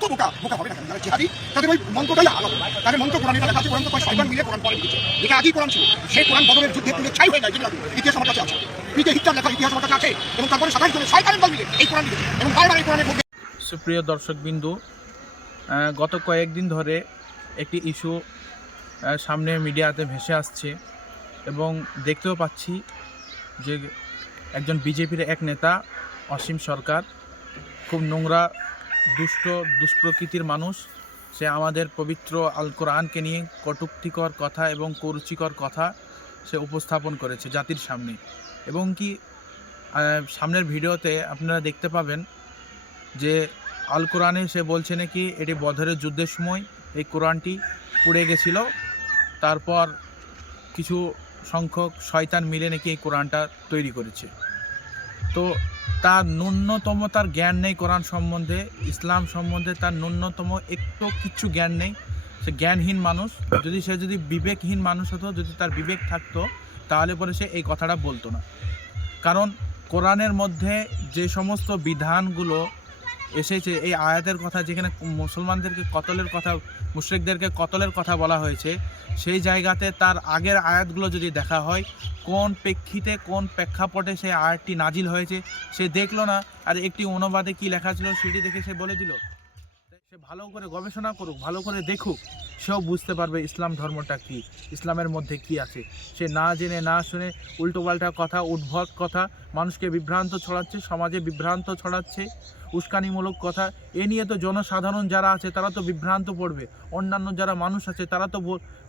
কত বোকা বোকা হবে না কেন? যারা জিহাদি তাদের ওই মন্ত্রটাই আলাদা, তাদের মন্ত্র কোরআনে লেখা আছে, কোরআন তো 6বার মিলে কোরআন পড়ে লিখেছে, যেটা আদি কোরআন ছিল সেই কোরআন বদলের যুদ্ধে পুড়ে ছাই হয়ে যায়, যেগুলো ইতিহাস আমার কাছে আছে, পিঠে হিটলার লেখা ইতিহাস আমার কাছে আছে, এবং তারপরে 27 জনের শয়তানের দল মিলে এই কোরআন লিখেছে এবং বারবার এই কোরআনের মধ্যে। সুপ্রিয় দর্শকবিন্দু, গত কয়েকদিন ধরে একটি ইস্যু সামনে মিডিয়াতে ভেসে আসছে এবং দেখতেও পাচ্ছি যে একজন বিজেপির এক নেতা অসীম সরকার খুব নোংরা দুষ্প্রকৃতির মানুষ। সে আমাদের পবিত্র আল কোরআনকে নিয়ে কটূক্তিকর কথা এবং কুরুচিকর কথা সে উপস্থাপন করেছে জাতির সামনে, এবং কি সামনের ভিডিওতে আপনারা দেখতে পাবেন যে আল কোরআনে সে বলছে নাকি এটি বদরের যুদ্ধের সময় এই কোরআনটি পুড়ে গেছিল, তারপর কিছু সংখ্যক শয়তান মিলে নাকি এই কোরআনটা তৈরি করেছে। তো তার ন্যূনতম তার জ্ঞান নেই কোরআন সম্বন্ধে, ইসলাম সম্বন্ধে তার ন্যূনতম একটু কিচ্ছু জ্ঞান নেই। সে জ্ঞানহীন মানুষ। সে যদি বিবেকহীন মানুষ হতো, যদি তার বিবেক থাকতো, তাহলে পরে সে এই কথাটা বলতো না। কারণ কোরআনের মধ্যে যে সমস্ত বিধানগুলো এসেছে, এই আয়াতের কথা যেখানে মুসলমানদেরকে কতলের কথা, মুশরিকদেরকে কতলের কথা বলা হয়েছে, সেই জায়গাতে তার আগের আয়াতগুলো যদি দেখা হয় কোন প্রেক্ষিতে কোন প্রেক্ষাপটে সেই আয়াতটি নাজিল হয়েছে সে দেখলো না, আর একটি অনুবাদে কি লেখা ছিল সেটি দেখে সে বলে দিল। সে ভালো করে গবেষণা করুক, ভালো করে দেখুক, সেও বুঝতে পারবে ইসলাম ধর্মটা কি, ইসলামের মধ্যে কি আছে। সে না জেনে না শুনে উল্টোপাল্টা কথা, উদ্ভট কথা, মানুষকে বিভ্রান্ত ছড়াচ্ছে, সমাজে বিভ্রান্ত ছড়াচ্ছে, উস্কানিমূলক কথা। এ নিয়ে তো জনসাধারণ যারা আছে তারা তো বিভ্রান্ত পড়বে, অন্যান্য যারা মানুষ আছে তারা তো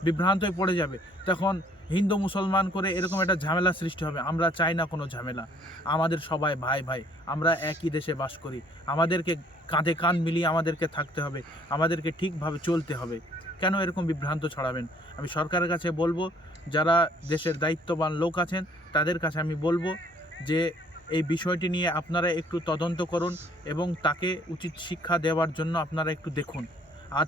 বিভ্রান্ত হয়ে পড়ে যাবে। তখন হিন্দু মুসলমান করে এরকম একটা ঝামেলা সৃষ্টি হবে। আমরা চাই না কোনো ঝামেলা। আমাদের সবাই ভাই ভাই, আমরা একই দেশে বাস করি। আমাদেরকে কাঁধে কাঁধ মিলিয়ে আমাদেরকে থাকতে হবে, আমাদেরকে ঠিকভাবে চলতে হবে। কেন এরকম বিভ্রান্ত ছড়াবেন? আমি সরকারের কাছে বলবো, যারা দেশের দায়িত্ববান লোক আছেন তাদের কাছে আমি বলবো যে এই বিষয়টি নিয়ে আপনারা একটু তদন্ত করুন এবং তাকে উচিত শিক্ষা দেওয়ার জন্য আপনারা একটু দেখুন। আর